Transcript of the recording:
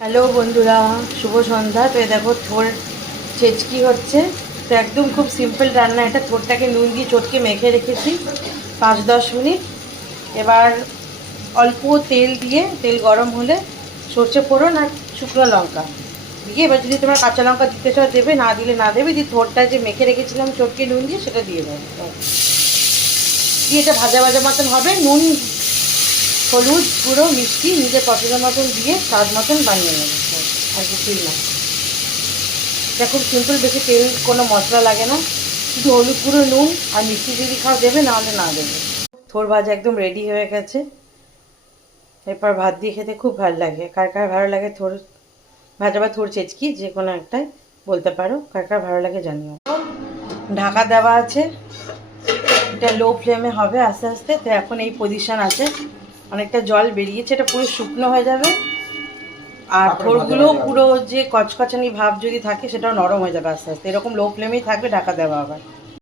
Hello বন্ধুরা, শুভ সন্ধ্যা। তো দেখো থোর ছেচকি হচ্ছে। তো একদম খুব সিম্পল রান্না এটা। থোরটাকে নুন দিয়ে চটকে মেখে রেখেছি 5-10 মিনিট। এবার অল্প তেল দিয়ে, তেল গরম হলে সর্ষে ফোড়ন আর শুকনো লঙ্কা দিয়ে, এবার যদি তোমরা কাঁচা লঙ্কা দিতে চাও দেবে, না দিলে না দেবে। দিয়ে থোরটা যে মেখে রেখেছিলাম চটকে নুন দিয়ে, সেটা দিয়ে দেবো। দিয়ে এটা ভাজা ভাজা মতন হবে। নুন, হলুদ গুঁড়ো, মিষ্টি নিজের পছন্দ মতন দিয়ে স্বাদ মতন বানিয়ে নেবে, আর কিছুই না। এটা খুব সিম্পল, বেশি তেল কোনো মশলা লাগে না, শুধু হলুদ গুঁড়ো, নুন আর মিষ্টি যদি খাও দেবে, না হলে না দেবে। থোর ভাজা একদম রেডি হয়ে গেছে। এরপর ভাত দিয়ে খেতে খুব ভালো লাগে। কার কার ভালো লাগে থোর ভাজা বা থোর ছেচকি, যে কোনো একটাই বলতে পারো। কার কার ভালো লাগে জানিও। ঢাকা দেওয়া আছে, এটা লো ফ্লেমে হবে আস্তে আস্তে। তো এখন এই পজিশন আছে, অনেকটা জল বেরিয়েছে, এটা পুরো শুকনো হয়ে যাবে। আর থোরগুলো পুরো যে কচকচানি ভাব যদি থাকে, সেটাও নরম হয়ে যাবে আস্তে আস্তে। এরকম লো ফ্লেমেই থাকবে, ঢাকা দেওয়া আবার।